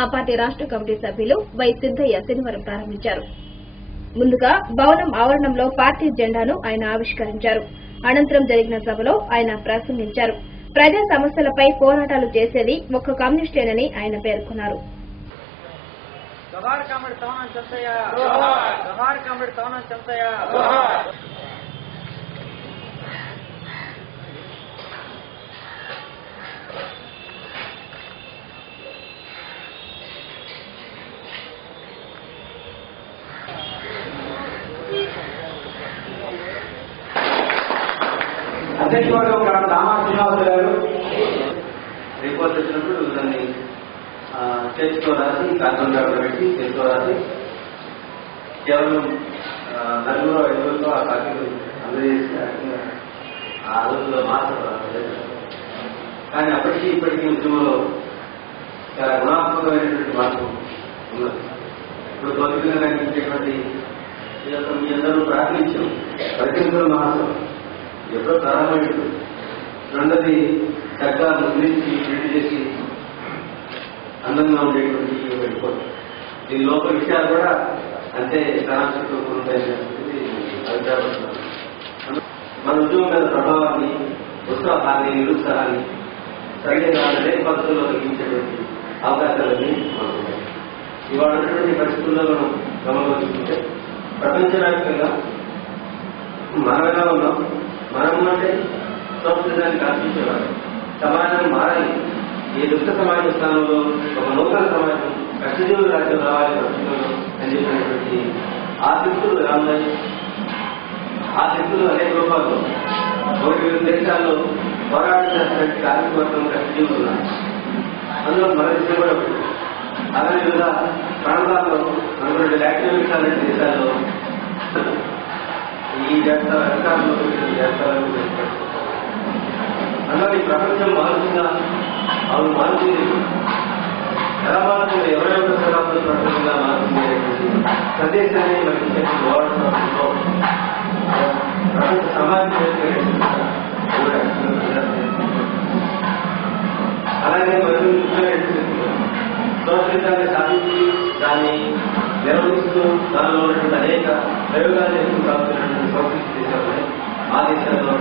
ఆ పార్టీ రాష్ట్ర కమిటీ సభ్యులు వై సిద్దయ్య శనివారం ప్రారంభించారు. ముందుగా భవనం ఆవరణంలో పార్టీ జెండాను ఆయన ఆవిష్కరించారు. అనంతరం జరిగిన సభలో ఆయన ప్రసంగించారు. ప్రజా సమస్యలపై పోరాటాలు చేసేది ఒక్క కమ్యూనిస్టేనని ఆయన పేర్కొన్నారు. అధ్యక్షుడు రామా శ్రీనివాస గారు రిపోర్ట్ వచ్చినప్పుడు దాన్ని చేతితో రాసి కాగితం పేపర్ పెట్టి చేతితో రాసి కేవలం 4-5 ఆ కాగితం అందజేసి ఆ రోజుల్లో మాత్రం కానీ అప్పటికీ ఇప్పటికీ ఉద్యమంలో చాలా గుణాత్మకమైనటువంటి మార్పు ఉన్నది. ఇప్పుడు భౌతికంగా కనిపించేటువంటి మీ అందరూ ప్రార్థించాం పరిచయం మహాసభ ఎప్పుడో ప్రారంభమైంది. రెండోది చక్కగా ముద్రించి ప్రింట్ చేసి అందంగా ఉండేటువంటి రిపోర్ట్. దీని లోపల విషయాలు కూడా అంతే సారాంశంతో ఉంటాయని అభిప్రాయపడుతున్నారు. మన ఉద్యోగం మీద ప్రభావాన్ని, ఉత్సాహాన్ని, నిరుత్సాహాన్ని సరిగ్గా అనేక పద్ధతుల్లో తగ్గించేటువంటి అవకాశాలన్నీ మనకు ఉన్నాయి. ఇవాళ ఉన్నటువంటి పరిస్థితుల్లో మనం గమనంలో చూసుకుంటే ప్రపంచవ్యాప్తంగా మనం ఎలా ఉన్నాం, మనము అంటే సంస్కృతాన్ని కాల్పించేవాడు. సమాజం మారాలి. ఈ దుష్ట సమాజ స్థానంలో ఒక నూతన సమాజం కష్టజీవుల రాజ్యం రావాలి అని చెప్పినటువంటి ఆ శక్తులు ఎలా ఉన్నాయి? ఆ శక్తులు అనేక రూపాల్లో ఒకటి వివిధ దేశాల్లో పోరాటం చేస్తున్నటువంటి కార్మిక వర్గం కష్టజీవులు ఉన్నారు. అందులో మన దేశం కూడా ఒకటి. అలాగే వివిధ ప్రాంతాల్లో మనకు లాటిన్ అమెరికా లాంటి దేశాల్లో ఈ చేస్తారు అధికారంలో చేస్తారని అందులో ఈ ప్రపంచం మారుతుందా? అవును మారుతుంది. ఎలా మారుతుంది? 21వ శతాబ్దం ప్రపంచంగా మారుతుంది అనేటువంటి సందేశాన్ని మనకి వాడుతున్నప్పుడు ప్రపంచ సమాజం అలాగే మరియు సంస్కృతాన్ని సాధించి దాన్ని నిర్వహిస్తూ దానిలో ఉన్నటువంటి అనేక ప్రయోగాలు ఎక్కువ సాగుతున్నటువంటి సంస్కృతి దేశాలు ఆ దేశాల్లో